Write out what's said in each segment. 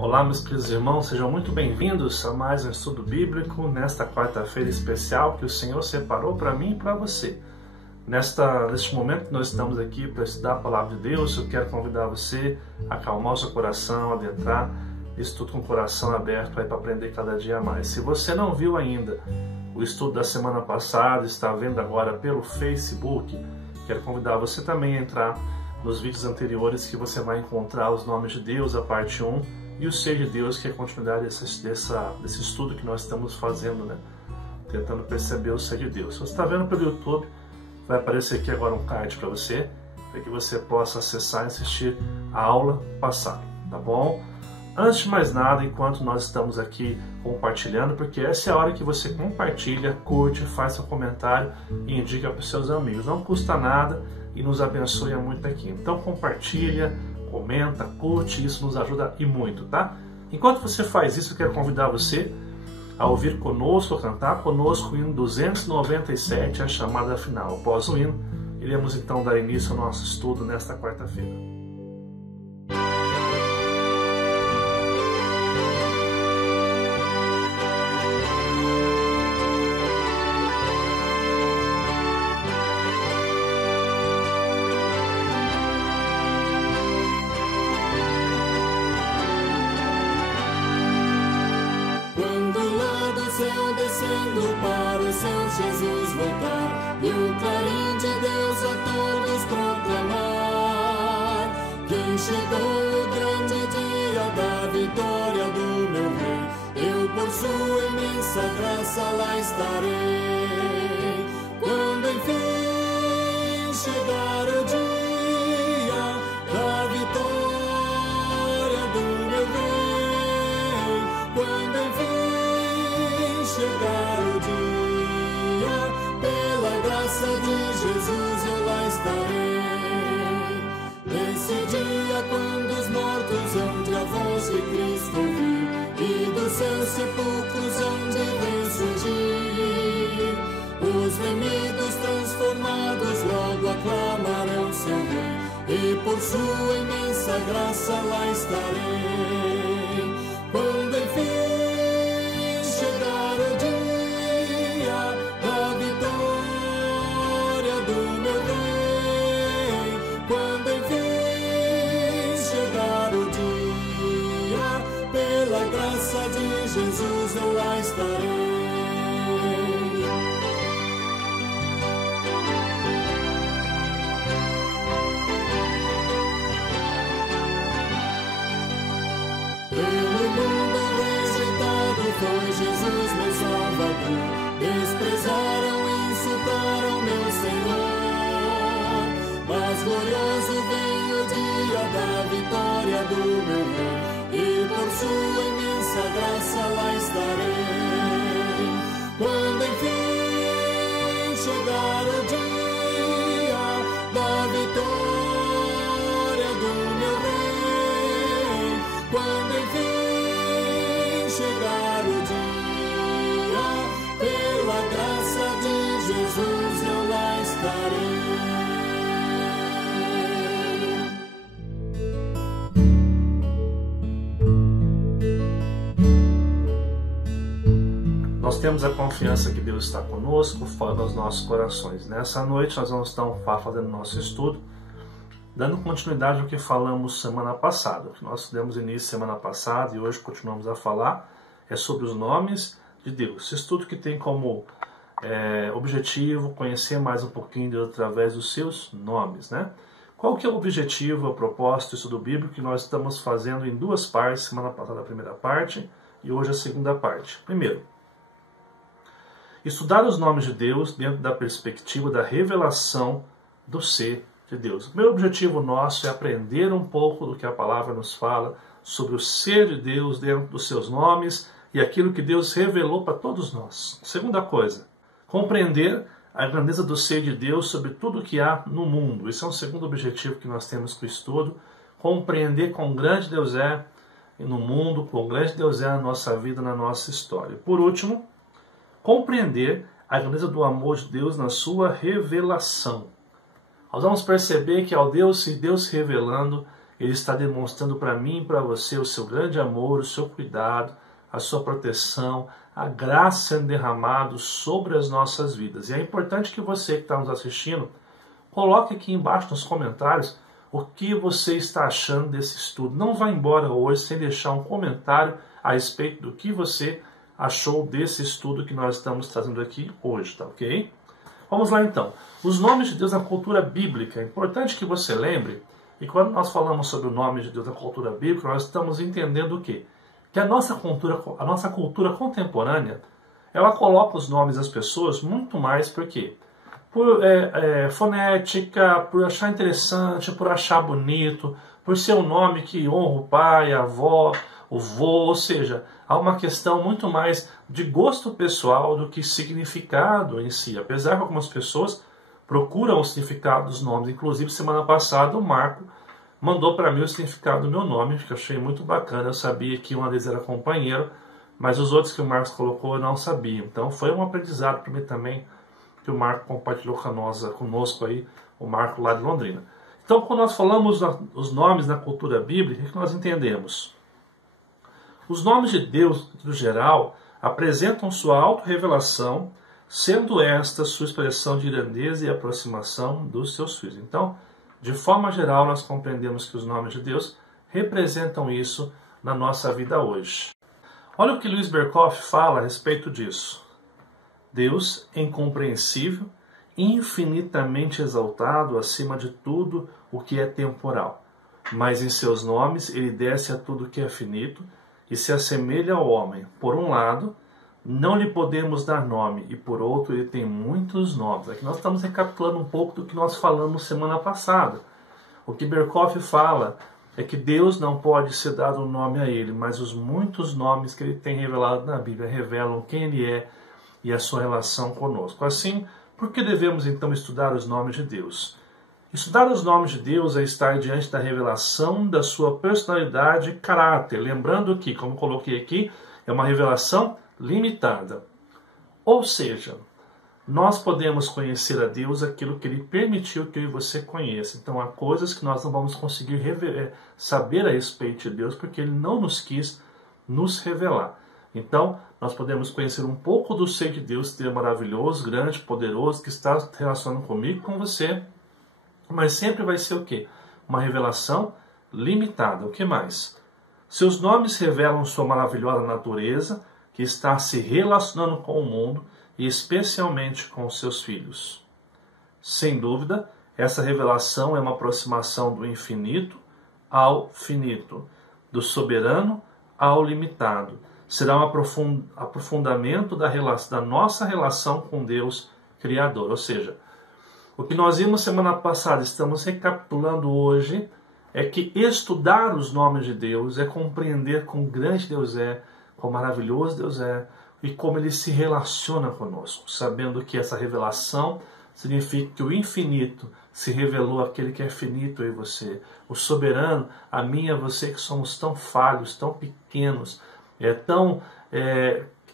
Olá, meus queridos irmãos, sejam muito bem-vindos a mais um estudo bíblico nesta quarta-feira especial que o Senhor separou para mim e para você. Neste momento que nós estamos aqui para estudar a Palavra de Deus, eu quero convidar você a acalmar o seu coração, adentrar estudo com o coração aberto para aprender cada dia mais. Se você não viu ainda o estudo da semana passada, está vendo agora pelo Facebook, quero convidar você também a entrar nos vídeos anteriores que você vai encontrar os nomes de Deus, a parte 1, e o ser de Deus, que é a continuidade desse estudo que nós estamos fazendo, né? Tentando perceber o ser de Deus. Se você está vendo pelo YouTube, vai aparecer aqui agora um card para você, para que você possa acessar e assistir a aula passada, tá bom? Antes de mais nada, enquanto nós estamos aqui compartilhando, porque essa é a hora que você compartilha, curte, faz seu comentário e indica para os seus amigos. Não custa nada e nos abençoa muito aqui. Então compartilha, comenta, curte, isso nos ajuda e muito, tá? Enquanto você faz isso, eu quero convidar você a ouvir conosco, a cantar conosco o hino 297, a chamada final. Após o hino, iremos então dar início ao nosso estudo nesta quarta-feira. Descendo para os céus Jesus voltar, e o clarim de Deus a todos proclamar, que chegou o grande dia da vitória do meu rei. Eu por sua imensa graça lá estarei, quando enfim chegar o dia da vitória do meu rei. Quando enfim chegar o dia, pela graça de Jesus eu lá estarei. Nesse dia, quando os mortos hão de a voz de Cristo ouvir, e dos seus sepulcros hão de ressurgir, os remidos transformados logo aclamarão seu rei, e por sua imensa graça lá estarei. Quando enfim chegar o dia da vitória do meu rei, quando enfim chegar o dia, pela graça de Jesus eu lá estarei. Foi Jesus meu Salvador, desprezaram e insultaram meu Senhor, mas glorioso vem o dia da vitória do meu rei, e por sua imensa graça lá estarei. Quando enfim chegar o dia da vitória do meu rei, quando enfim chegar o dia, pela graça de Jesus eu lá estarei. Nós temos a confiança que Deus está conosco, fora dos nossos corações. Nessa noite nós vamos estar fazendo nosso estudo, dando continuidade ao que falamos semana passada. O que nós demos início semana passada e hoje continuamos a falar é sobre os nomes de Deus. Esse estudo que tem como objetivo conhecer mais um pouquinho de Deus através dos seus nomes, né? Qual que é o objetivo, o propósito do estudo bíblico que nós estamos fazendo em duas partes, semana passada a primeira parte e hoje a segunda parte. Primeiro, estudar os nomes de Deus dentro da perspectiva da revelação do ser de Deus. O primeiro objetivo nosso é aprender um pouco do que a palavra nos fala sobre o ser de Deus dentro dos seus nomes e aquilo que Deus revelou para todos nós. Segunda coisa, compreender a grandeza do ser de Deus sobre tudo que há no mundo. Esse é um segundo objetivo que nós temos com o estudo, compreender quão grande Deus é no mundo, quão grande Deus é na nossa vida, na nossa história. Por último, compreender a grandeza do amor de Deus na sua revelação. Nós vamos perceber que ao Deus se revelando, Ele está demonstrando para mim e para você o seu grande amor, o seu cuidado, a sua proteção, a graça sendo derramada sobre as nossas vidas. E é importante que você que está nos assistindo, coloque aqui embaixo nos comentários o que você está achando desse estudo. Não vá embora hoje sem deixar um comentário a respeito do que você achou desse estudo que nós estamos trazendo aqui hoje, tá ok? Vamos lá então. Os nomes de Deus na cultura bíblica. É importante que você lembre, e quando nós falamos sobre o nome de Deus na cultura bíblica, nós estamos entendendo o quê? Que a nossa cultura contemporânea, ela coloca os nomes das pessoas muito mais por quê? Por fonética, por achar interessante, por achar bonito, por ser um nome que honra o pai, a avó, o vô, ou seja, há uma questão muito mais de gosto pessoal do que significado em si. Apesar que algumas pessoas procuram o significado dos nomes. Inclusive, semana passada, o Marco mandou para mim o significado do meu nome, que eu achei muito bacana. Eu sabia que uma deles era companheiro, mas os outros que o Marcos colocou eu não sabia. Então, foi um aprendizado para mim também, que o Marco compartilhou conosco aí, o Marco lá de Londrina. Então, quando nós falamos os nomes na cultura bíblica, o que nós entendemos? Os nomes de Deus, no geral, apresentam sua autorrevelação, sendo esta sua expressão de grandeza e aproximação dos seus filhos. Então, de forma geral, nós compreendemos que os nomes de Deus representam isso na nossa vida hoje. Olha o que Luiz Berkoff fala a respeito disso. Deus é incompreensível, infinitamente exaltado acima de tudo o que é temporal. Mas em seus nomes ele desce a tudo que é finito e se assemelha ao homem. Por um lado, não lhe podemos dar nome, e por outro, ele tem muitos nomes. Aqui nós estamos recapitulando um pouco do que nós falamos semana passada. O que Berkoff fala é que Deus não pode ser dado um nome a ele, mas os muitos nomes que ele tem revelado na Bíblia revelam quem ele é e a sua relação conosco. Assim, por que devemos então estudar os nomes de Deus? Estudar os nomes de Deus é estar diante da revelação da sua personalidade e caráter. Lembrando que, como coloquei aqui, é uma revelação limitada. Ou seja, nós podemos conhecer a Deus aquilo que Ele permitiu que eu e você conheça. Então há coisas que nós não vamos conseguir saber a respeito de Deus porque Ele não nos quis nos revelar. Então nós podemos conhecer um pouco do ser de Deus, que é maravilhoso, grande, poderoso, que está relacionando comigo, com você, mas sempre vai ser o quê? Uma revelação limitada. O que mais? Seus nomes revelam sua maravilhosa natureza, que está se relacionando com o mundo e especialmente com os seus filhos. Sem dúvida, essa revelação é uma aproximação do infinito ao finito, do soberano ao limitado. Será um aprofundamento da nossa relação com Deus Criador. Ou seja, o que nós vimos semana passada, estamos recapitulando hoje, é que estudar os nomes de Deus é compreender quão grande Deus é, quão maravilhoso Deus é e como Ele se relaciona conosco, sabendo que essa revelação significa que o infinito se revelou àquele que é finito, eu e você. O soberano, a mim e a você, que somos tão falhos, tão pequenos,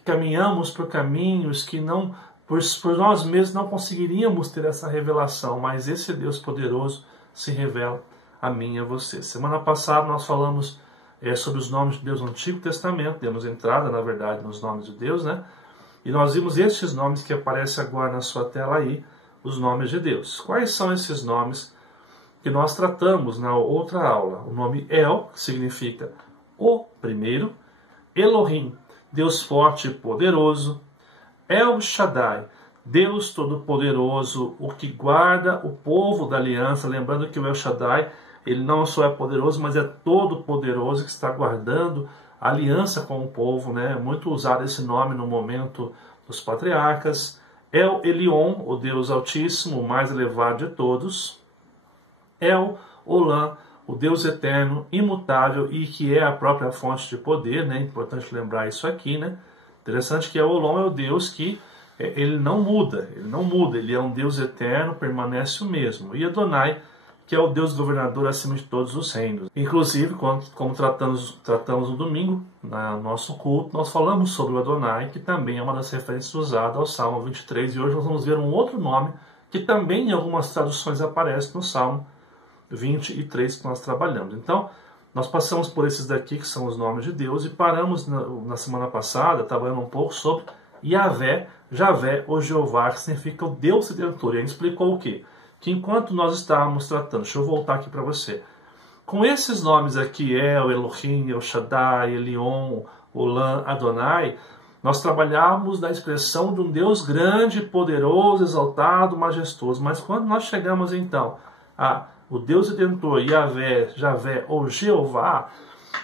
caminhamos por caminhos que não, por nós mesmos não conseguiríamos ter essa revelação, mas esse Deus poderoso se revela a mim e a você. Semana passada nós falamos sobre os nomes de Deus no Antigo Testamento, demos entrada, na verdade, nos nomes de Deus, né? E nós vimos estes nomes que aparecem agora na sua tela aí, os nomes de Deus. Quais são esses nomes que nós tratamos na outra aula? O nome El, que significa o primeiro, Elohim, Deus forte e poderoso, El Shaddai, Deus Todo-Poderoso, o que guarda o povo da aliança. Lembrando que o El Shaddai, ele não só é poderoso, mas é todo-poderoso, que está guardando a aliança com o povo, né? Muito usado esse nome no momento dos patriarcas. El Elyon, o Deus Altíssimo, o mais elevado de todos. El Olam, o Deus eterno, imutável e que é a própria fonte de poder, né? Importante lembrar isso aqui, né? Interessante que El Olam é o Deus que ele não muda, ele é um Deus eterno, permanece o mesmo. E Adonai, que é o Deus governador acima de todos os reinos. Inclusive, como tratamos no domingo, no nosso culto, nós falamos sobre o Adonai, que também é uma das referências usadas ao Salmo 23, e hoje nós vamos ver um outro nome, que também em algumas traduções aparece no Salmo 23 que nós trabalhamos. Então, nós passamos por esses daqui, que são os nomes de Deus, e paramos na semana passada, trabalhando um pouco sobre Yahvé, Javé ou Jeová, que significa o Deus Redentor. E a gente explicou o quê? Que enquanto nós estávamos tratando, deixa eu voltar aqui para você, com esses nomes aqui, El, Elohim, El Shaddai, Elion, Olam, Adonai, nós trabalhávamos na expressão de um Deus grande, poderoso, exaltado, majestoso. Mas quando nós chegamos então a o Deus Redentor, Yahvé, Javé ou Jeová,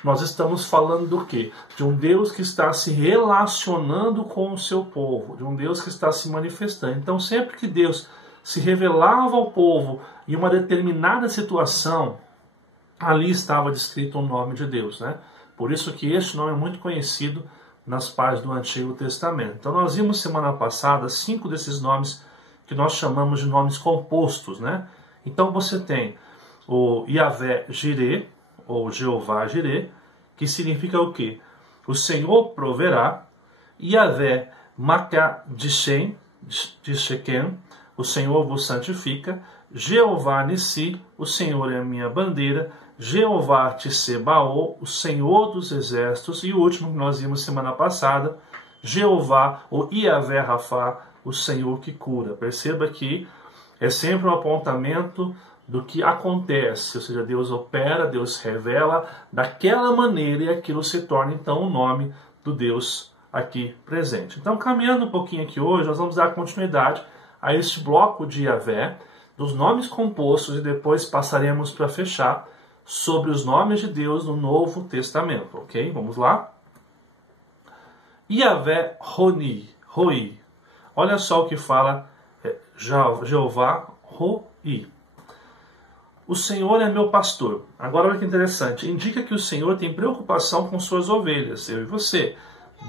nós estamos falando do quê? De um Deus que está se relacionando com o seu povo, de um Deus que está se manifestando. Então, sempre que Deus se revelava ao povo em uma determinada situação, ali estava descrito o nome de Deus, né? Por isso que este nome é muito conhecido nas páginas do Antigo Testamento. Então, nós vimos semana passada 5 desses nomes que nós chamamos de nomes compostos, né? Então você tem o Yahvé Jireh, ou Jeová Jireh, que significa o quê? O Senhor proverá. Yahvé Makah de Shekem, o Senhor vos santifica. Jeová Nissi, o Senhor é a minha bandeira. Jeová Tissebaô, o Senhor dos exércitos. E o último que nós vimos semana passada, Jeová, ou Yahvé Rafá, o Senhor que cura. Perceba que é sempre um apontamento do que acontece, ou seja, Deus opera, Deus revela daquela maneira e aquilo se torna então o nome do Deus aqui presente. Então, caminhando um pouquinho aqui hoje, nós vamos dar continuidade a este bloco de Yahvé, dos nomes compostos, e depois passaremos para fechar sobre os nomes de Deus no Novo Testamento, ok? Vamos lá? Yahvé Roi. Olha só o que fala Jeová Roi. O Senhor é meu pastor. Agora olha que interessante. Indica que o Senhor tem preocupação com suas ovelhas, eu e você,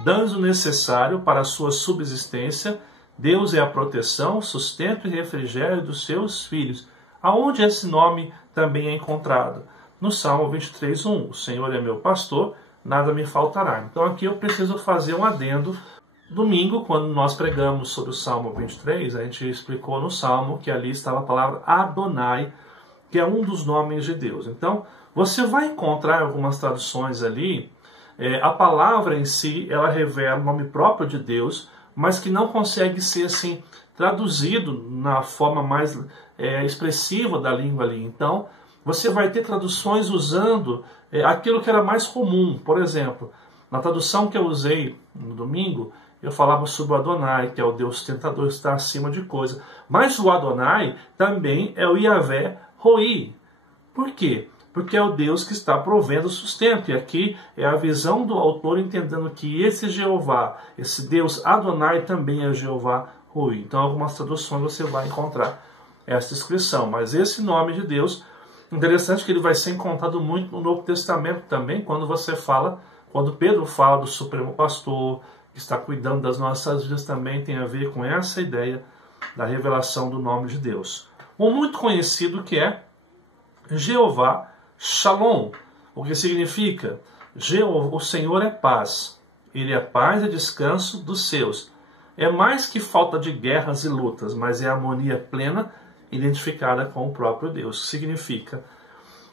dando o necessário para a sua subsistência. Deus é a proteção, sustento e refrigério dos seus filhos. Aonde esse nome também é encontrado? No Salmo 23:1. O Senhor é meu pastor, nada me faltará. Então aqui eu preciso fazer um adendo. Domingo, quando nós pregamos sobre o Salmo 23, a gente explicou no Salmo que ali estava a palavra Adonai, que é um dos nomes de Deus. Então, você vai encontrar em algumas traduções ali, a palavra em si, ela revela o nome próprio de Deus, mas que não consegue ser assim traduzido na forma mais expressiva da língua ali. Então, você vai ter traduções usando aquilo que era mais comum. Por exemplo, na tradução que eu usei no domingo, eu falava sobre o Adonai, que é o Deus tentador, que está acima de coisa. Mas o Adonai também é o Yahvé Roi. Por quê? Porque é o Deus que está provendo o sustento. E aqui é a visão do autor entendendo que esse Jeová, esse Deus Adonai também é Jeová Roi. Então, em algumas traduções você vai encontrar essa descrição. Mas esse nome de Deus, interessante que ele vai ser encontrado muito no Novo Testamento também, quando Pedro fala do Supremo Pastor, que está cuidando das nossas vidas, também tem a ver com essa ideia da revelação do nome de Deus. Um muito conhecido que é Jeová Shalom, o que significa o Senhor é paz, Ele é paz e descanso dos seus. É mais que falta de guerras e lutas, mas é harmonia plena identificada com o próprio Deus, que significa,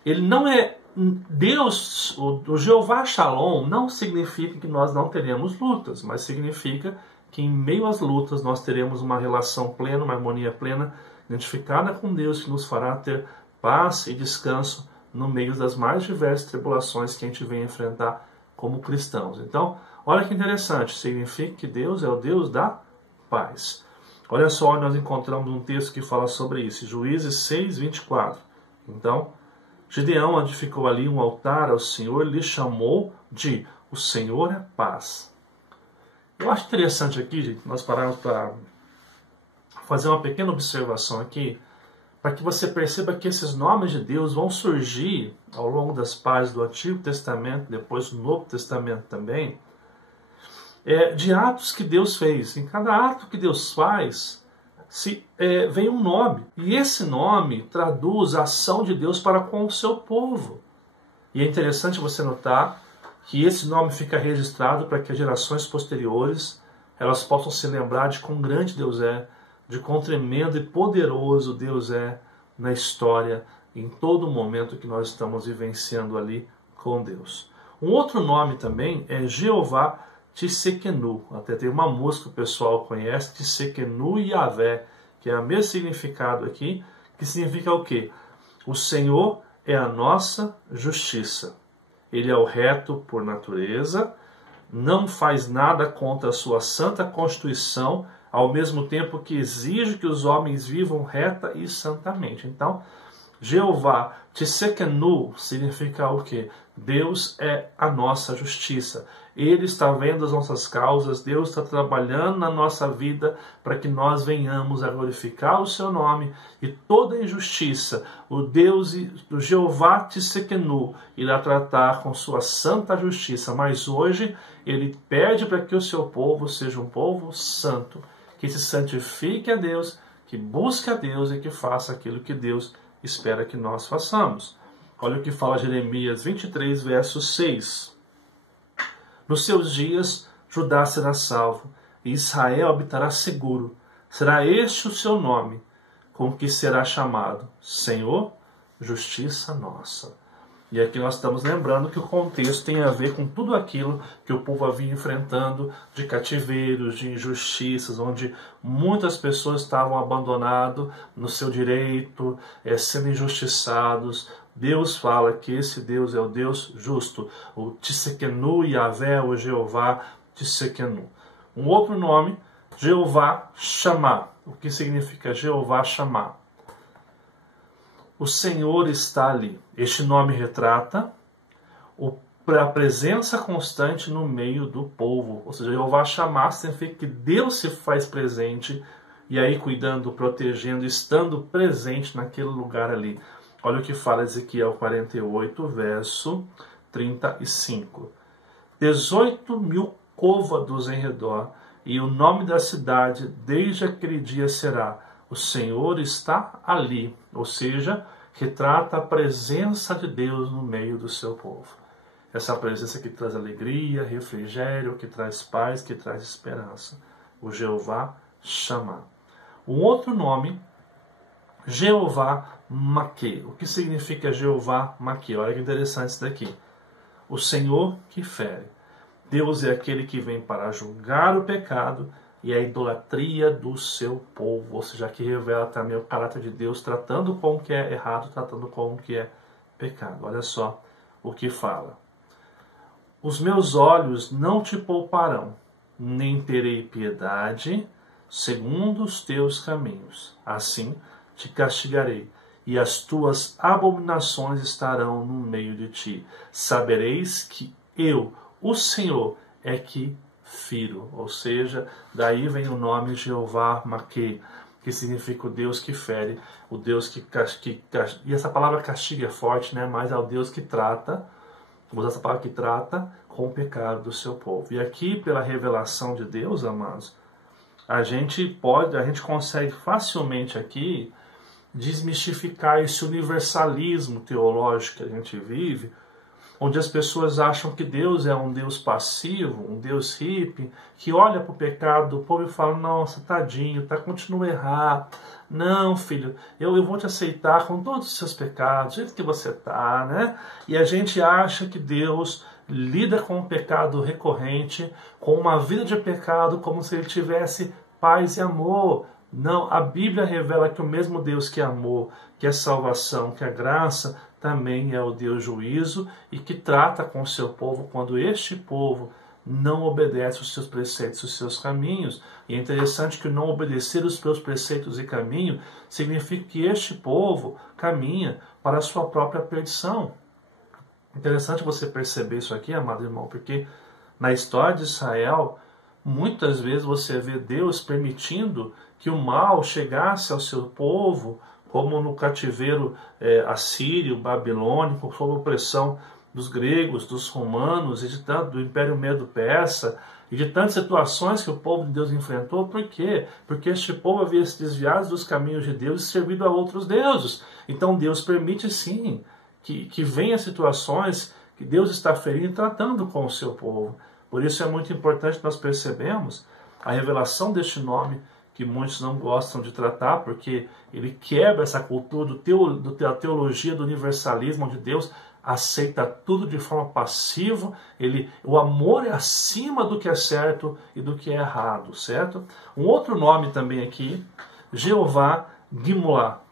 ele não é Deus, o Jeová Shalom não significa que nós não teremos lutas, mas significa que em meio às lutas nós teremos uma relação plena, uma harmonia plena, identificada com Deus, que nos fará ter paz e descanso no meio das mais diversas tribulações que a gente vem enfrentar como cristãos. Então, olha que interessante, significa que Deus é o Deus da paz. Olha só, nós encontramos um texto que fala sobre isso, Juízes 6:24. Então, Gideão edificou ali um altar ao Senhor, lhe chamou de o Senhor é paz. Eu acho interessante aqui, gente, nós pararmos para fazer uma pequena observação aqui, para que você perceba que esses nomes de Deus vão surgir ao longo das páginas do Antigo Testamento, depois do Novo Testamento também, de atos que Deus fez. Em cada ato que Deus faz, vem um nome. E esse nome traduz a ação de Deus para com o seu povo. E é interessante você notar que esse nome fica registrado para que as gerações posteriores elas possam se lembrar de quão grande Deus é, de quão tremendo e poderoso Deus é na história em todo momento que nós estamos vivenciando ali com Deus. Um outro nome também é Jeová Tsidkenu. Até tem uma música que o pessoal conhece, Tsidkenu Yahvé, que é o mesmo significado aqui, que significa o quê? O Senhor é a nossa justiça. Ele é o reto por natureza, não faz nada contra a sua santa constituição, ao mesmo tempo que exige que os homens vivam reta e santamente. Então, Jeová Tsidkenu significa o quê? Deus é a nossa justiça. Ele está vendo as nossas causas, Deus está trabalhando na nossa vida para que nós venhamos a glorificar o seu nome, e toda injustiça, o Deus do Jeová Tsidkenu irá tratar com sua santa justiça. Mas hoje ele pede para que o seu povo seja um povo santo, que se santifique a Deus, que busque a Deus e que faça aquilo que Deus espera que nós façamos. Olha o que fala Jeremias 23, verso 6. Nos seus dias, Judá será salvo, e Israel habitará seguro. Será este o seu nome, com que será chamado Senhor, justiça nossa. E aqui nós estamos lembrando que o contexto tem a ver com tudo aquilo que o povo havia enfrentando de cativeiros, de injustiças, onde muitas pessoas estavam abandonadas no seu direito, sendo injustiçados. Deus fala que esse Deus é o Deus justo, o Tsidkenu Yahvé, o Jeová Tsidkenu. Um outro nome, Jeová Shammah. O que significa Jeová Shammah? O Senhor está ali. Este nome retrata a presença constante no meio do povo. Ou seja, Jeová Shammah significa que Deus se faz presente, e aí cuidando, protegendo, estando presente naquele lugar ali. Olha o que fala Ezequiel 48, verso 35. 18.000 côvados em redor, e o nome da cidade desde aquele dia será: o Senhor está ali. Ou seja, retrata a presença de Deus no meio do seu povo. Essa presença que traz alegria, refrigério, que traz paz, que traz esperança. O Jeová Shammah. Um outro nome, Jeová Maquê. O que significa Jeová Maquê? Olha que interessante isso daqui. O Senhor que fere. Deus é aquele que vem para julgar o pecado e a idolatria do seu povo. Ou seja, que revela também o caráter de Deus, tratando com o que é errado, tratando com o que é pecado. Olha só o que fala. Os meus olhos não te pouparão, nem terei piedade segundo os teus caminhos. Assim te castigarei, e as tuas abominações estarão no meio de ti. Sabereis que eu, o Senhor, é que firo. Ou seja, daí vem o nome Jeová Maquê, que significa o Deus que fere, o Deus que castiga. E essa palavra castiga é forte, né? Mas é o Deus que trata, vamos usar essa palavra, que trata com o pecado do seu povo. E aqui, pela revelação de Deus, amados, a gente consegue facilmente aqui desmistificar esse universalismo teológico que a gente vive, onde as pessoas acham que Deus é um Deus passivo, um Deus hippie, que olha para o pecado do povo e fala: nossa, tadinho, continua errado. Não, filho, eu vou te aceitar com todos os seus pecados, do jeito que você está, né? E a gente acha que Deus lida com o pecado recorrente, com uma vida de pecado, como se ele tivesse paz e amor. Não, a Bíblia revela que o mesmo Deus que é amor, que é salvação, que é graça, também é o Deus juízo, e que trata com o seu povo quando este povo não obedece os seus preceitos, os seus caminhos. E é interessante que não obedecer os seus preceitos e caminho significa que este povo caminha para a sua própria perdição. Interessante você perceber isso aqui, amado irmão, porque na história de Israel, muitas vezes você vê Deus permitindo que o mal chegasse ao seu povo, como no cativeiro assírio, babilônico, sob a opressão dos gregos, dos romanos, e do Império Medo-Persa, e de tantas situações que o povo de Deus enfrentou. Por quê? Porque este povo havia se desviado dos caminhos de Deus e servido a outros deuses. Então Deus permite sim que venha situações que Deus está ferindo e tratando com o seu povo. Por isso é muito importante nós percebemos a revelação deste nome, que muitos não gostam de tratar, porque ele quebra essa cultura da teologia do universalismo, onde Deus aceita tudo de forma passiva. O amor é acima do que é certo e do que é errado, certo? Um outro nome também aqui, Jeová Gimolá,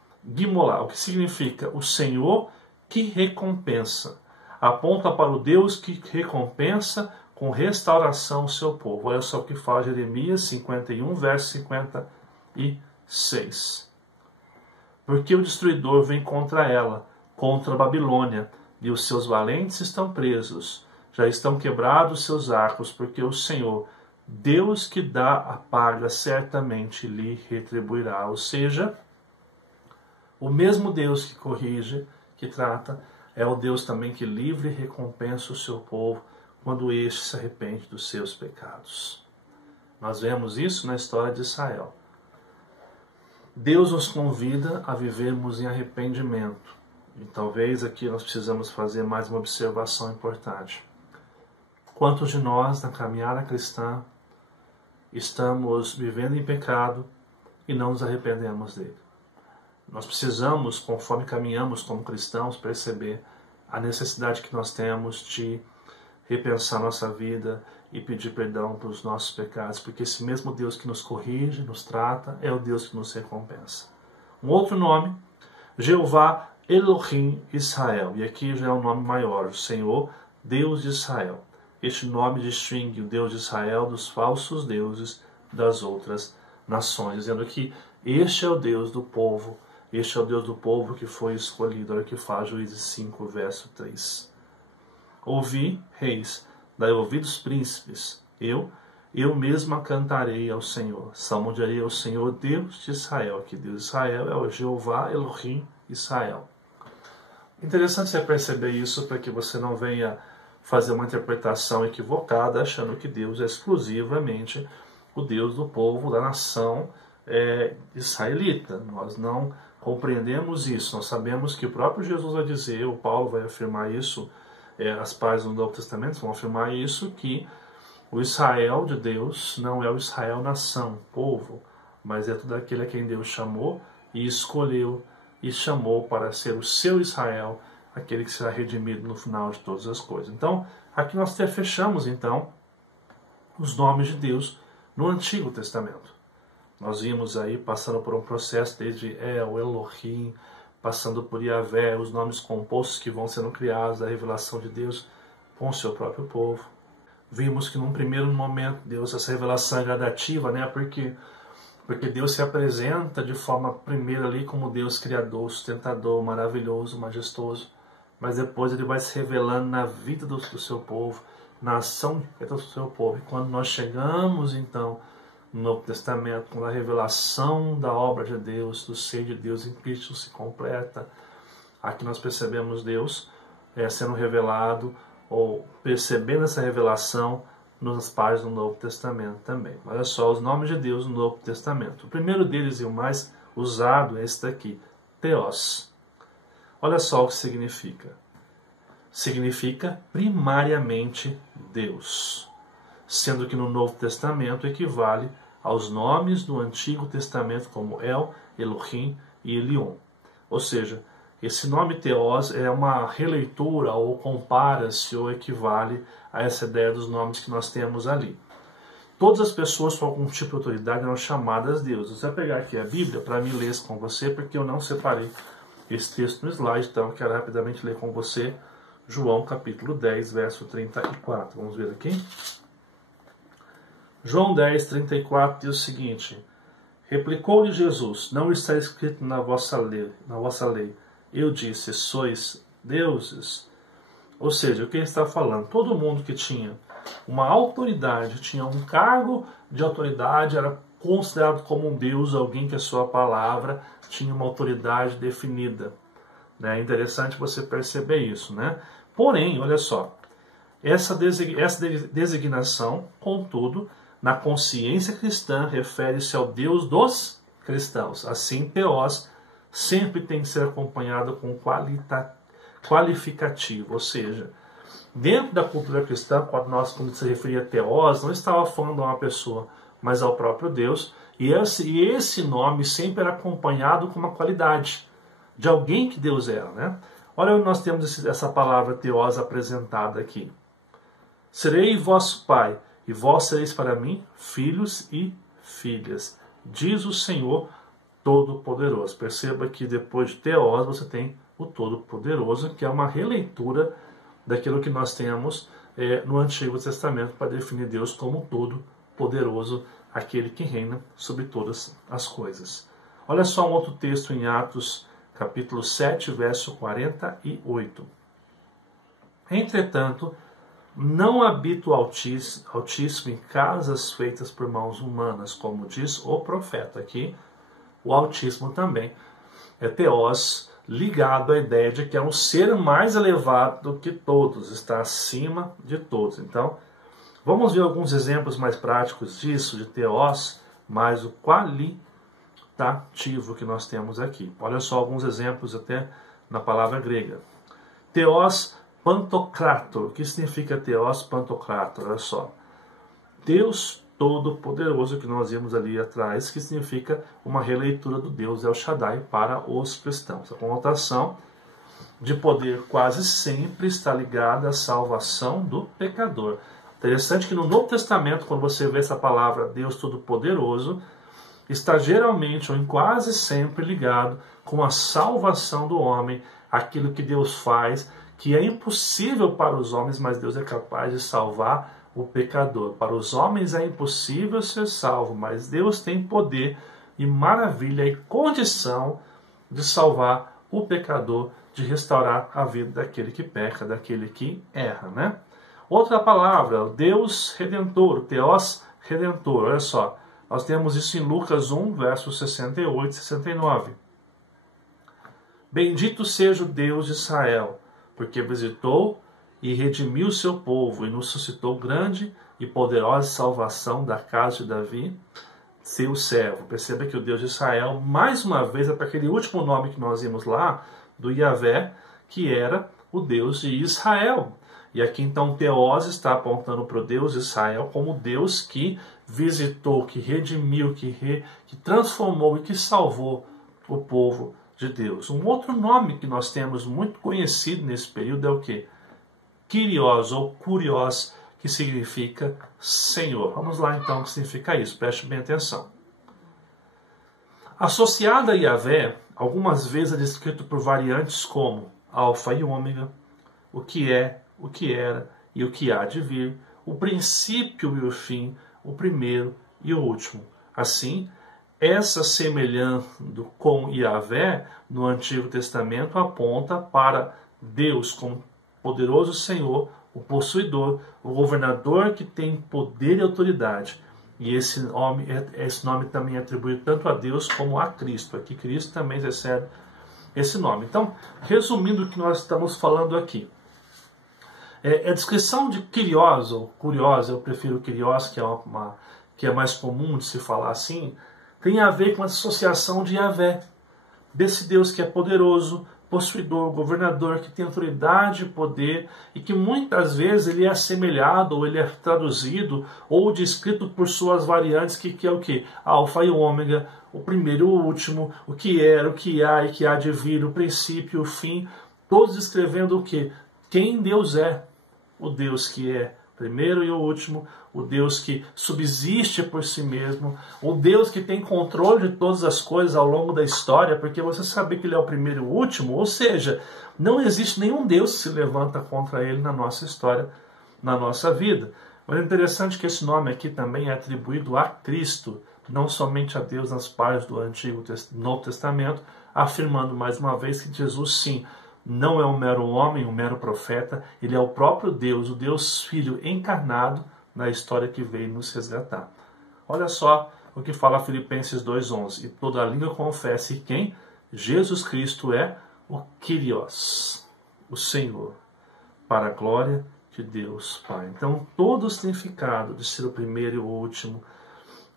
o que significa o Senhor que recompensa. Aponta para o Deus que recompensa com restauração o seu povo. Olha só o que fala Jeremias 51, verso 56. Porque o destruidor vem contra ela, contra a Babilônia, e os seus valentes estão presos. Já estão quebrados seus arcos, porque o Senhor, Deus que dá a paga, certamente lhe retribuirá. Ou seja, o mesmo Deus que corrige, que trata, é o Deus também que livre e recompensa o seu povo quando este se arrepende dos seus pecados. Nós vemos isso na história de Israel. Deus nos convida a vivermos em arrependimento. E talvez aqui nós precisamos fazer mais uma observação importante. Quantos de nós, na caminhada cristã, estamos vivendo em pecado e não nos arrependemos dele? Nós precisamos, conforme caminhamos como cristãos, perceber a necessidade que nós temos de repensar nossa vida e pedir perdão pelos nossos pecados, porque esse mesmo Deus que nos corrige, nos trata, é o Deus que nos recompensa. Um outro nome, Jeová Elohim Israel, e aqui já é um nome maior, o Senhor, Deus de Israel. Este nome distingue o Deus de Israel dos falsos deuses das outras nações, dizendo que este é o Deus do povo, este é o Deus do povo que foi escolhido. Olha o que faz Juízes 5, verso 3. Ouvi, reis, dai ouvidos, príncipes, eu mesma cantarei ao Senhor, salmodiarei ao Senhor, Deus de Israel. Aqui Deus de Israel é o Jeová Elohim Israel. Interessante você perceber isso, para que você não venha fazer uma interpretação equivocada, achando que Deus é exclusivamente o Deus do povo, da nação israelita. Nós não compreendemos isso. Nós sabemos que o próprio Jesus vai dizer, o Paulo vai afirmar isso, as páginas do Novo Testamento vão afirmar isso, que o Israel de Deus não é o Israel nação, povo, mas é tudo aquele a quem Deus chamou e escolheu e chamou para ser o seu Israel, aquele que será redimido no final de todas as coisas. Então, aqui nós até fechamos, então, os nomes de Deus no Antigo Testamento. Nós vimos aí, passando por um processo desde o Elohim, passando por Yahvé, os nomes compostos que vão sendo criados da revelação de Deus com o seu próprio povo. Vimos que num primeiro momento, Deus, essa revelação é gradativa, né? Porque Deus se apresenta de forma primeira ali como Deus criador, sustentador, maravilhoso, majestoso. Mas depois ele vai se revelando na vida do seu povo, na ação do seu povo. E quando nós chegamos, então, no Novo Testamento, quando a revelação da obra de Deus, do ser de Deus em Cristo se completa, aqui nós percebemos Deus sendo revelado, ou percebendo essa revelação nas páginas do Novo Testamento também. Olha só, os nomes de Deus no Novo Testamento. O primeiro deles e o mais usado é esse daqui, Theos. Olha só o que significa. Significa primariamente Deus, sendo que no Novo Testamento equivale aos nomes do Antigo Testamento como El, Elohim e Elion. Ou seja, esse nome Theos é uma releitura ou compara-se ou equivale a essa ideia dos nomes que nós temos ali. Todas as pessoas com algum tipo de autoridade eram chamadas deuses. Eu vou pegar aqui a Bíblia para me ler com você, porque eu não separei esse texto no slide, então eu quero rapidamente ler com você João capítulo 10, verso 34. Vamos ver aqui. João 10, 34 diz o seguinte: replicou-lhe Jesus, não está escrito na vossa lei. Eu disse, sois deuses. Ou seja, o que ele está falando? Todo mundo que tinha uma autoridade, tinha um cargo de autoridade, era considerado como um deus, alguém que a sua palavra tinha uma autoridade definida. É interessante você perceber isso, né? Porém, olha só, essa designação, contudo, na consciência cristã, refere-se ao Deus dos cristãos. Assim, Theos sempre tem que ser acompanhado com qualificativo, ou seja, dentro da cultura cristã, quando se referia a Theos, não estava falando a uma pessoa, mas ao próprio Deus, E esse nome sempre era acompanhado com uma qualidade de alguém que Deus era, né? Olha, nós temos essa palavra teós apresentada aqui. Serei vosso pai, e vós sereis para mim filhos e filhas, diz o Senhor Todo-Poderoso. Perceba que depois de teós você tem o Todo-Poderoso, que é uma releitura daquilo que nós temos no Antigo Testamento para definir Deus como Todo-Poderoso, aquele que reina sobre todas as coisas. Olha só um outro texto em Atos, capítulo 7, verso 48. Entretanto, não habita o Altíssimo em casas feitas por mãos humanas, como diz o profeta aqui. O Altíssimo também é teós, ligado à ideia de que é um ser mais elevado do que todos, está acima de todos. Então, vamos ver alguns exemplos mais práticos disso, de teós, mais o qualitativo que nós temos aqui. Olha só alguns exemplos até na palavra grega. Teós Pantocrator. O que significa teós Pantocrator? Olha só. Deus Todo-Poderoso, que nós vimos ali atrás, que significa uma releitura do Deus El Shaddai para os cristãos. A conotação de poder quase sempre está ligada à salvação do pecador. Interessante que no Novo Testamento, quando você vê essa palavra Deus Todo-Poderoso, está geralmente ou em quase sempre ligado com a salvação do homem, aquilo que Deus faz, que é impossível para os homens, mas Deus é capaz de salvar o pecador. Para os homens é impossível ser salvo, mas Deus tem poder e maravilha e condição de salvar o pecador, de restaurar a vida daquele que peca, daquele que erra, né? Outra palavra, Deus Redentor, Teós Redentor. Olha só, nós temos isso em Lucas 1, versos 68 e 69. Bendito seja o Deus de Israel, porque visitou e redimiu o seu povo e nos suscitou grande e poderosa salvação da casa de Davi, seu servo. Perceba que o Deus de Israel, mais uma vez, é para aquele último nome que nós vimos lá, do Yahvé, que era o Deus de Israel. E aqui então Teós está apontando para o Deus de Israel como Deus que visitou, que redimiu, que transformou e que salvou o povo de Deus. Um outro nome que nós temos muito conhecido nesse período é o quê? Kyrios ou Kurios, que significa Senhor. Vamos lá então o que significa isso, preste bem atenção. Associada a Yahvé, algumas vezes é descrito por variantes como Alfa e Ômega, o que é, o que era e o que há de vir, o princípio e o fim, o primeiro e o último. Assim, essa semelhança com Yahvé no Antigo Testamento aponta para Deus como poderoso Senhor, o possuidor, o governador que tem poder e autoridade. E esse nome também é atribuído tanto a Deus como a Cristo. Aqui Cristo também recebe esse nome. Então, resumindo o que nós estamos falando aqui. A descrição de Kyrios, ou Kurios, eu prefiro Kyrios, que é mais comum de se falar assim, tem a ver com a associação de Yahvé, desse Deus que é poderoso, possuidor, governador, que tem autoridade e poder, e que muitas vezes ele é assemelhado, ou ele é traduzido, ou descrito por suas variantes, que é o que? Alfa e Ômega, o primeiro e o último, o que era, o que há e que há de vir, o princípio e o fim, todos descrevendo o que? Quem Deus é, o Deus que é primeiro e o último, o Deus que subsiste por si mesmo, o Deus que tem controle de todas as coisas ao longo da história, porque você sabe que ele é o primeiro e o último, ou seja, não existe nenhum Deus que se levanta contra ele na nossa história, na nossa vida. Mas é interessante que esse nome aqui também é atribuído a Cristo, não somente a Deus nas páginas do Novo Testamento, afirmando mais uma vez que Jesus, sim, não é um mero homem, um mero profeta, ele é o próprio Deus, o Deus Filho encarnado na história que veio nos resgatar. Olha só o que fala Filipenses 2,11. E toda língua confesse quem? Jesus Cristo é o Kyrios, o Senhor, para a glória de Deus Pai. Então, todo o significado de ser o primeiro e o último,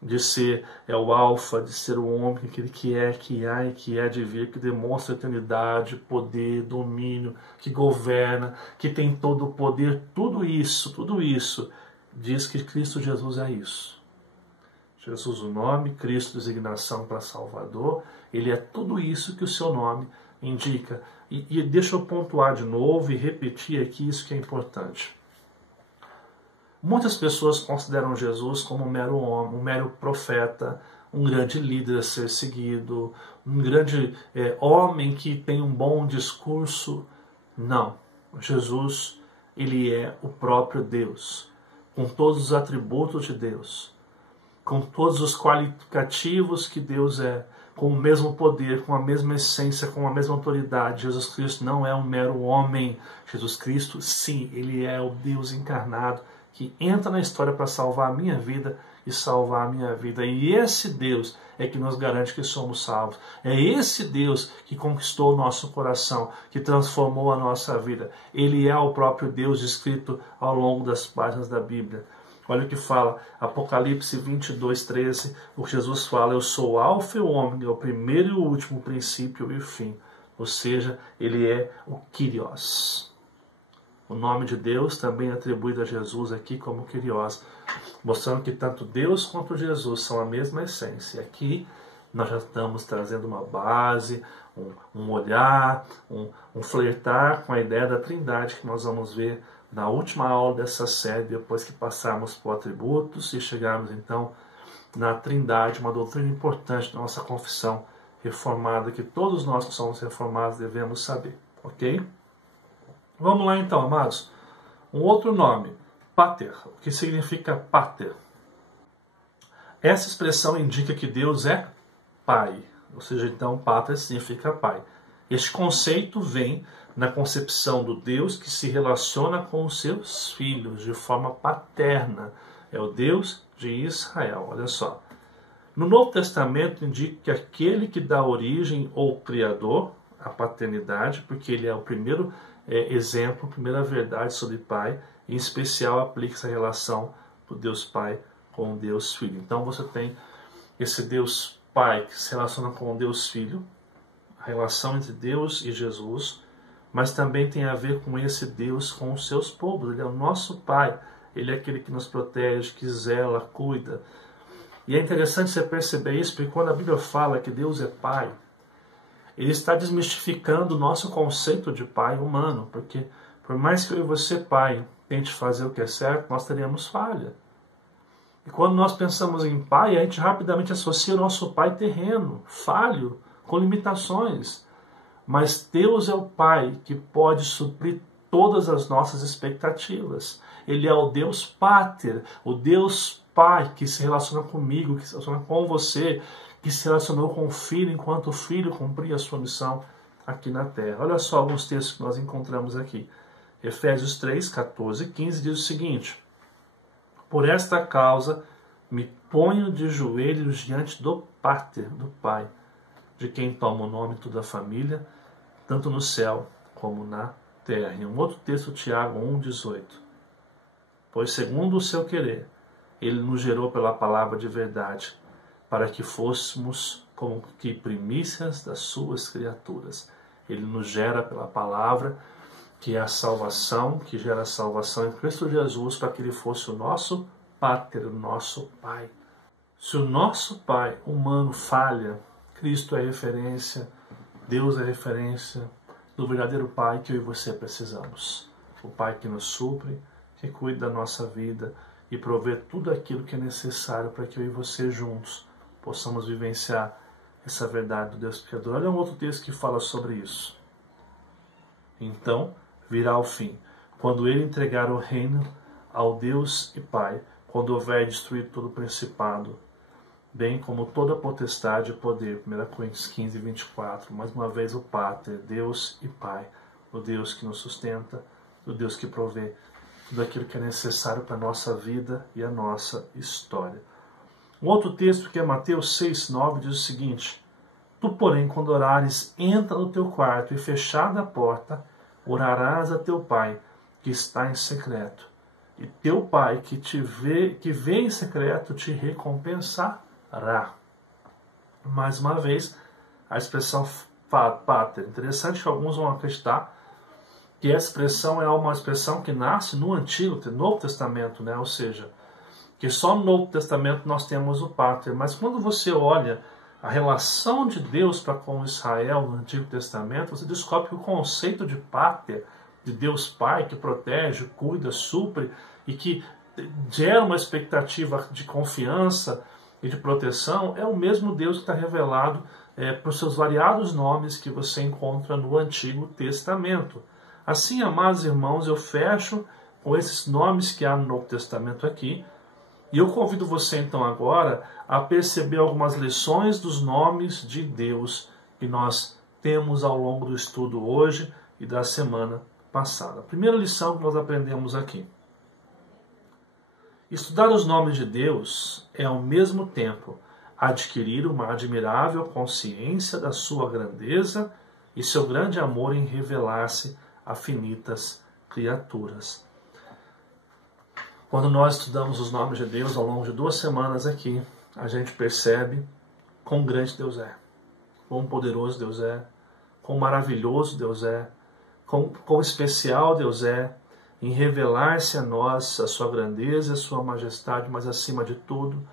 de ser o alfa, de ser o homem, aquele que é, que há e que é de vir, que demonstra eternidade, poder, domínio, que governa, que tem todo o poder, tudo isso diz que Cristo Jesus é isso. Jesus o nome, Cristo designação para Salvador, ele é tudo isso que o seu nome indica. E deixa eu pontuar de novo e repetir aqui isso que é importante. Muitas pessoas consideram Jesus como um mero homem, um mero profeta, um grande líder a ser seguido, um grande homem que tem um bom discurso. Não, Jesus, ele é o próprio Deus, com todos os atributos de Deus, com todos os qualificativos que Deus é, com o mesmo poder, com a mesma essência, com a mesma autoridade. Jesus Cristo não é um mero homem. Jesus Cristo, sim, ele é o Deus encarnado, que entra na história para salvar a minha vida e salvar a minha vida. E esse Deus é que nos garante que somos salvos. É esse Deus que conquistou o nosso coração, que transformou a nossa vida. Ele é o próprio Deus descrito ao longo das páginas da Bíblia. Olha o que fala Apocalipse 22, 13. O que Jesus fala: eu sou o alfa e o ômega, o primeiro e o último, o princípio e o fim. Ou seja, ele é o Kyrios. O nome de Deus também é atribuído a Jesus aqui como Kyrios, mostrando que tanto Deus quanto Jesus são a mesma essência. Aqui nós já estamos trazendo uma base, um olhar, um flertar com a ideia da Trindade que nós vamos ver na última aula dessa série, depois que passarmos por atributos e chegarmos então na Trindade, uma doutrina importante da nossa confissão reformada, que todos nós que somos reformados devemos saber, ok? Vamos lá então, amados. Um outro nome, Pater. O que significa Pater? Essa expressão indica que Deus é Pai. Ou seja, então, Pater significa Pai. Este conceito vem na concepção do Deus que se relaciona com os seus filhos de forma paterna. É o Deus de Israel. Olha só. No Novo Testamento indica que aquele que dá origem ou criador, a paternidade, porque ele é o primeiro exemplo, a primeira verdade sobre Pai, em especial aplica essa relação do Deus Pai com o Deus Filho. Então você tem esse Deus Pai que se relaciona com o Deus Filho, a relação entre Deus e Jesus, mas também tem a ver com esse Deus com os seus povos. Ele é o nosso Pai, ele é aquele que nos protege, que zela, cuida. E é interessante você perceber isso, porque quando a Bíblia fala que Deus é Pai, ele está desmistificando o nosso conceito de pai humano, porque por mais que eu e você, pai, tente fazer o que é certo, nós teríamos falha. E quando nós pensamos em pai, a gente rapidamente associa o nosso pai terreno, falho, com limitações. Mas Deus é o Pai que pode suprir todas as nossas expectativas. Ele é o Deus Pater, o Deus Pai que se relaciona comigo, que se relaciona com você, que se relacionou com o Filho enquanto o Filho cumpria a sua missão aqui na Terra. Olha só alguns textos que nós encontramos aqui. Efésios 3, 14 e 15 diz o seguinte: por esta causa me ponho de joelhos diante do Pater, do Pai, de quem toma o nome toda a família, tanto no céu como na terra. E um outro texto, Tiago 1, 18. Pois segundo o seu querer, ele nos gerou pela palavra de verdade, para que fôssemos como que primícias das suas criaturas. Ele nos gera pela palavra, que é a salvação, que gera a salvação em Cristo Jesus, para que ele fosse o nosso Pater, o nosso Pai. Se o nosso Pai humano falha, Cristo é referência, Deus é referência do verdadeiro Pai que eu e você precisamos. O Pai que nos supre, que cuida da nossa vida e provê tudo aquilo que é necessário para que eu e você juntos possamos vivenciar essa verdade do Deus Criador. Olha um outro texto que fala sobre isso. Então virá o fim, quando ele entregar o reino ao Deus e Pai, quando houver destruído todo o principado, bem como toda a potestade e poder. 1 Coríntios 15, 24. Mais uma vez o Pater, Deus e Pai, o Deus que nos sustenta, o Deus que provê tudo aquilo que é necessário para a nossa vida e a nossa história. Um outro texto que é Mateus 6, 9 diz o seguinte: tu, porém, quando orares, entra no teu quarto e fechada a porta, orarás a teu Pai que está em secreto. E teu Pai que vê em secreto te recompensará. Mais uma vez, a expressão Pater. Interessante que alguns vão acreditar que essa expressão é uma expressão que nasce no Novo Testamento, né? Ou seja, que só no Novo Testamento nós temos o Pátria. Mas quando você olha a relação de Deus para com Israel no Antigo Testamento, você descobre que o conceito de pátria, de Deus Pai, que protege, cuida, supre e que gera uma expectativa de confiança e de proteção, é o mesmo Deus que está revelado por seus variados nomes que você encontra no Antigo Testamento. Assim, amados irmãos, eu fecho com esses nomes que há no Novo Testamento aqui, e eu convido você então agora a perceber algumas lições dos nomes de Deus que nós temos ao longo do estudo hoje e da semana passada. A primeira lição que nós aprendemos aqui: estudar os nomes de Deus é ao mesmo tempo adquirir uma admirável consciência da sua grandeza e seu grande amor em revelar-se a finitas criaturas. Quando nós estudamos os nomes de Deus ao longo de 2 semanas aqui, a gente percebe quão grande Deus é, quão poderoso Deus é, quão maravilhoso Deus é, quão especial Deus é em revelar-se a nós a sua grandeza, a sua majestade, mas acima de tudo,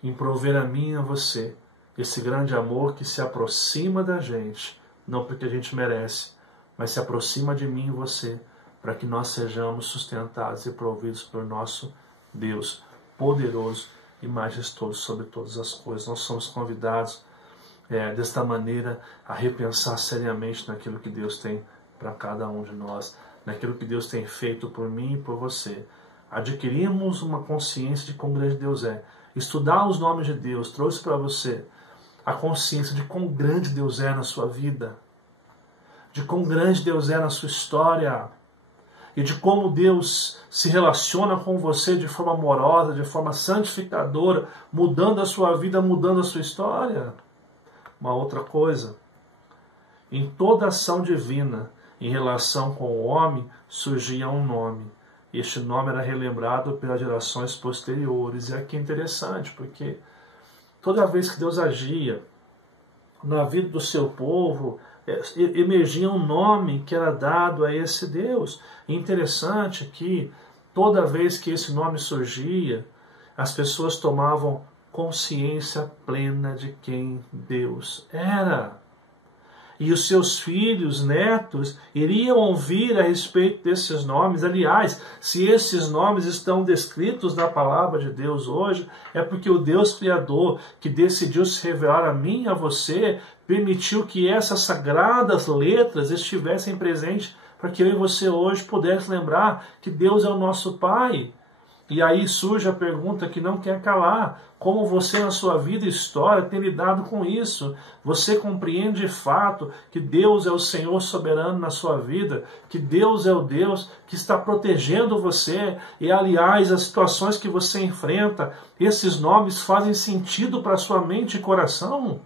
em prover a mim e a você esse grande amor que se aproxima da gente, não porque a gente merece, mas se aproxima de mim e você, para que nós sejamos sustentados e providos por nosso Deus poderoso e majestoso sobre todas as coisas. Nós somos convidados desta maneira a repensar seriamente naquilo que Deus tem para cada um de nós, naquilo que Deus tem feito por mim e por você. Adquirimos uma consciência de quão grande Deus é. Estudar os nomes de Deus trouxe para você a consciência de quão grande Deus é na sua vida, de quão grande Deus é na sua história, e de como Deus se relaciona com você de forma amorosa, de forma santificadora, mudando a sua vida, mudando a sua história. Uma outra coisa: em toda ação divina, em relação com o homem, surgia um nome. Este nome era relembrado pelas gerações posteriores. E aqui é interessante, porque toda vez que Deus agia na vida do seu povo, emergia um nome que era dado a esse Deus. E interessante que toda vez que esse nome surgia, as pessoas tomavam consciência plena de quem Deus era. E os seus filhos, netos, iriam ouvir a respeito desses nomes. Aliás, se esses nomes estão descritos na palavra de Deus hoje, é porque o Deus Criador, que decidiu se revelar a mim e a você, permitiu que essas sagradas letras estivessem presentes para que eu e você hoje pudéssemos lembrar que Deus é o nosso Pai. E aí surge a pergunta que não quer calar: como você na sua vida e história tem lidado com isso? Você compreende de fato que Deus é o Senhor soberano na sua vida? Que Deus é o Deus que está protegendo você? E aliás, as situações que você enfrenta, esses nomes fazem sentido para sua mente e coração?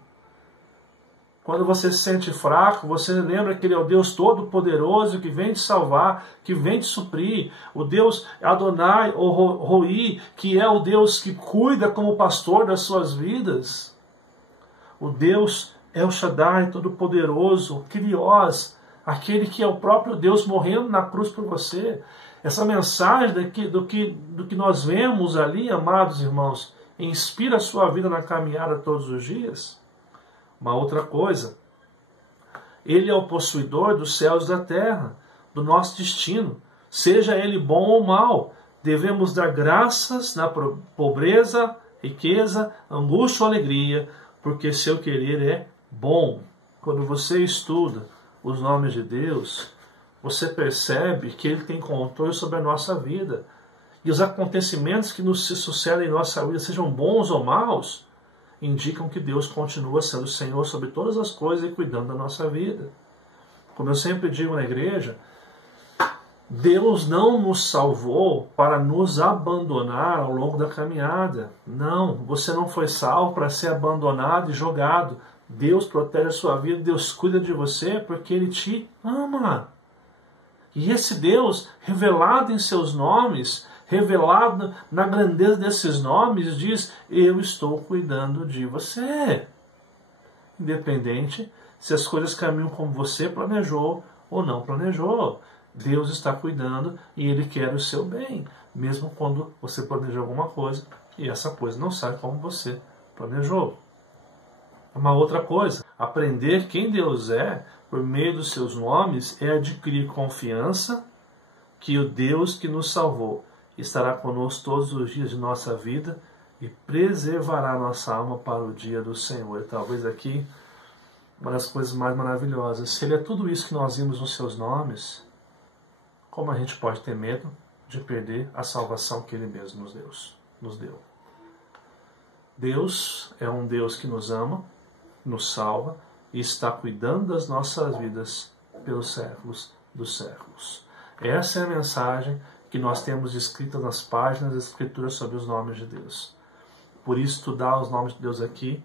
Quando você se sente fraco, você lembra que Ele é o Deus Todo-Poderoso que vem te salvar, que vem te suprir. O Deus Adonai ou Roi, que é o Deus que cuida como pastor das suas vidas. O Deus El Shaddai, Todo-Poderoso, Kyrios, aquele que é o próprio Deus morrendo na cruz por você. Essa mensagem do que nós vemos ali, amados irmãos, inspira a sua vida na caminhada todos os dias? Uma outra coisa: Ele é o possuidor dos céus e da terra, do nosso destino, seja ele bom ou mau. Devemos dar graças na pobreza, riqueza, angústia ou alegria, porque seu querer é bom. Quando você estuda os nomes de Deus, você percebe que Ele tem controle sobre a nossa vida. E os acontecimentos que nos sucedem em nossa vida, sejam bons ou maus, indicam que Deus continua sendo o Senhor sobre todas as coisas e cuidando da nossa vida. Como eu sempre digo na igreja, Deus não nos salvou para nos abandonar ao longo da caminhada. Não, você não foi salvo para ser abandonado e jogado. Deus protege a sua vida, Deus cuida de você porque Ele te ama. E esse Deus, revelado em seus nomes, revelado na grandeza desses nomes, diz: eu estou cuidando de você. Independente se as coisas caminham como você planejou ou não planejou. Deus está cuidando e Ele quer o seu bem, mesmo quando você planeja alguma coisa e essa coisa não sai como você planejou. Uma outra coisa, aprender quem Deus é por meio dos seus nomes é adquirir confiança que o Deus que nos salvou estará conosco todos os dias de nossa vida e preservará nossa alma para o dia do Senhor. E talvez aqui uma das coisas mais maravilhosas. Se Ele é tudo isso que nós vimos nos seus nomes, como a gente pode ter medo de perder a salvação que Ele mesmo nos deu? Deus é um Deus que nos ama, nos salva e está cuidando das nossas vidas pelos séculos dos séculos. Essa é a mensagem que nós temos escrita nas páginas das Escrituras sobre os nomes de Deus. Por isso, estudar os nomes de Deus aqui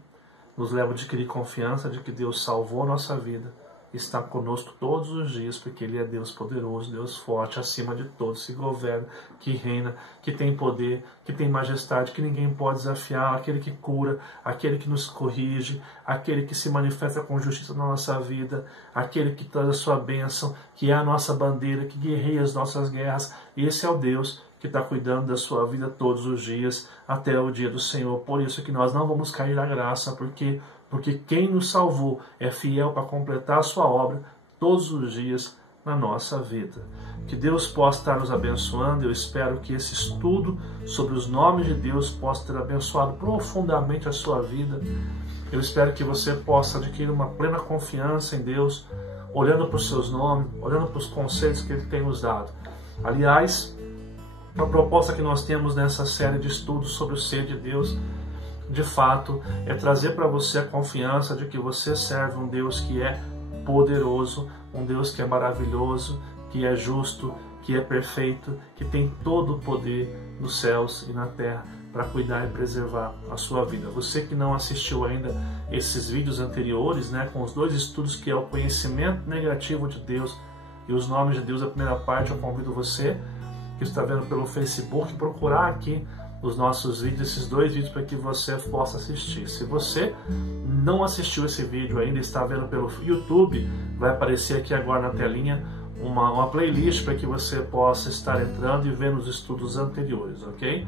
nos leva a adquirir confiança de que Deus salvou a nossa vida, está conosco todos os dias, porque Ele é Deus poderoso, Deus forte, acima de todos, que governa, que reina, que tem poder, que tem majestade, que ninguém pode desafiar, aquele que cura, aquele que nos corrige, aquele que se manifesta com justiça na nossa vida, aquele que traz a sua bênção, que é a nossa bandeira, que guerreia as nossas guerras. Esse é o Deus que está cuidando da sua vida todos os dias, até o dia do Senhor. Por isso que nós não vamos cair na graça, porque quem nos salvou é fiel para completar a sua obra todos os dias na nossa vida. Que Deus possa estar nos abençoando. Eu espero que esse estudo sobre os nomes de Deus possa ter abençoado profundamente a sua vida. Eu espero que você possa adquirir uma plena confiança em Deus, olhando para os seus nomes, olhando para os conceitos que Ele tem nos dado. Aliás, a proposta que nós temos nessa série de estudos sobre o ser de Deus, de fato, é trazer para você a confiança de que você serve um Deus que é poderoso, um Deus que é maravilhoso, que é justo, que é perfeito, que tem todo o poder nos céus e na terra para cuidar e preservar a sua vida. Você que não assistiu ainda esses vídeos anteriores, com os 2 estudos que é o conhecimento negativo de Deus e os nomes de Deus, a primeira parte, eu convido você que está vendo pelo Facebook, procurar aqui os nossos vídeos, esses 2 vídeos, para que você possa assistir. Se você não assistiu esse vídeo ainda, está vendo pelo YouTube, vai aparecer aqui agora na telinha uma playlist para que você possa estar entrando e vendo os estudos anteriores, ok?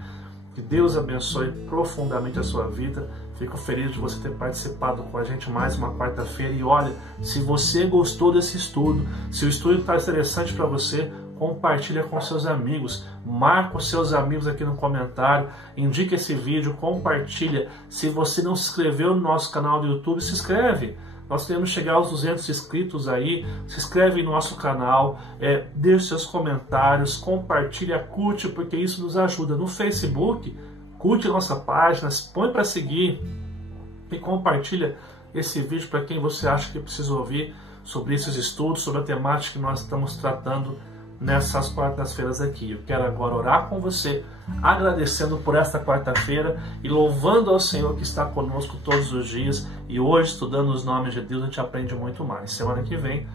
Que Deus abençoe profundamente a sua vida. Fico feliz de você ter participado com a gente mais uma quarta-feira. E olha, se você gostou desse estudo, se o estudo está interessante para você, compartilha com seus amigos, marca os seus amigos aqui no comentário, indica esse vídeo, compartilha. Se você não se inscreveu no nosso canal do YouTube, se inscreve. Nós queremos chegar aos 200 inscritos aí. Se inscreve no nosso canal, deixe seus comentários, compartilha, curte, porque isso nos ajuda. No Facebook, curte a nossa página, põe para seguir e compartilha esse vídeo para quem você acha que precisa ouvir sobre esses estudos, sobre a temática que nós estamos tratando nessas quartas-feiras aqui. Eu quero agora orar com você, agradecendo por esta quarta-feira e louvando ao Senhor que está conosco todos os dias. E hoje, estudando os nomes de Deus, a gente aprende muito mais. Semana que vem,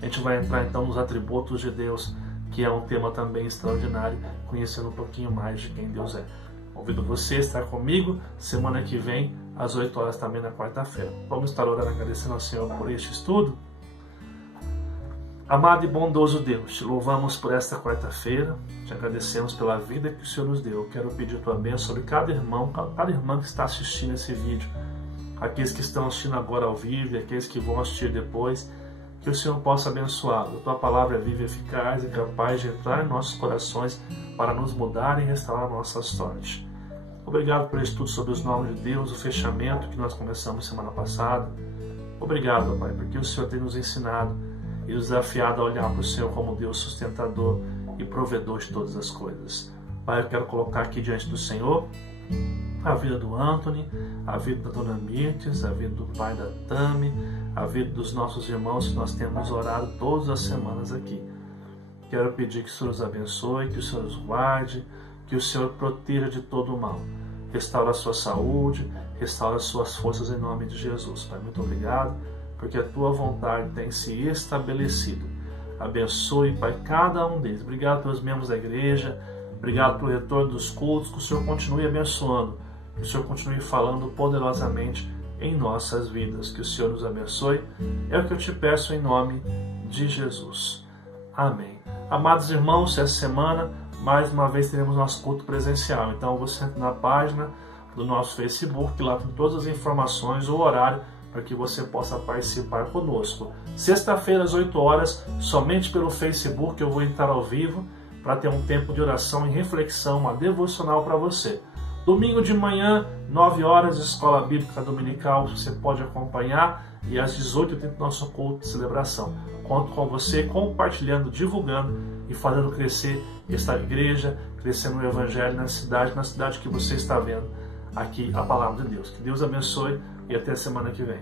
a gente vai entrar então nos atributos de Deus, que é um tema também extraordinário, conhecendo um pouquinho mais de quem Deus é. Convido você a estar comigo semana que vem, às 8 horas também na quarta-feira. Vamos estar orando, agradecendo ao Senhor por este estudo. Amado e bondoso Deus, te louvamos por esta quarta-feira, te agradecemos pela vida que o Senhor nos deu. Eu quero pedir tua bênção sobre cada irmão, cada irmã que está assistindo esse vídeo, aqueles que estão assistindo agora ao vivo e aqueles que vão assistir depois, que o Senhor possa abençoá-lo. Tua palavra é viva, eficaz e capaz de entrar em nossos corações para nos mudar e restaurar nossas sortes. Obrigado pelo estudo sobre os nomes de Deus, o fechamento que nós começamos semana passada. Obrigado, Pai, porque o Senhor tem nos ensinado e nos desafiado a olhar para o Senhor como Deus sustentador e provedor de todas as coisas. Pai, eu quero colocar aqui diante do Senhor a vida do Anthony, a vida da Dona Mirtes, a vida do pai da Tami, a vida dos nossos irmãos que nós temos orado todas as semanas aqui. Quero pedir que o Senhor os abençoe, que o Senhor os guarde, que o Senhor proteja de todo o mal. Restaura a sua saúde, restaura as suas forças em nome de Jesus. Pai, muito obrigado, porque a tua vontade tem se estabelecido. Abençoe, Pai, cada um deles. Obrigado pelos membros da igreja, obrigado pelo retorno dos cultos, que o Senhor continue abençoando, que o Senhor continue falando poderosamente em nossas vidas, que o Senhor nos abençoe. É o que eu te peço em nome de Jesus. Amém. Amados irmãos, essa semana, mais uma vez, teremos nosso culto presencial. Então, você entra na página do nosso Facebook, lá tem todas as informações, o horário, para que você possa participar conosco. Sexta-feira, às 8 horas, somente pelo Facebook, eu vou entrar ao vivo para ter um tempo de oração e reflexão, uma devocional para você. Domingo de manhã, 9 horas, Escola Bíblica Dominical, você pode acompanhar, e às 18h30 nosso culto de celebração. Conto com você compartilhando, divulgando e fazendo crescer esta igreja, crescendo o Evangelho na cidade que você está vendo aqui a Palavra de Deus. Que Deus abençoe e até a semana que vem.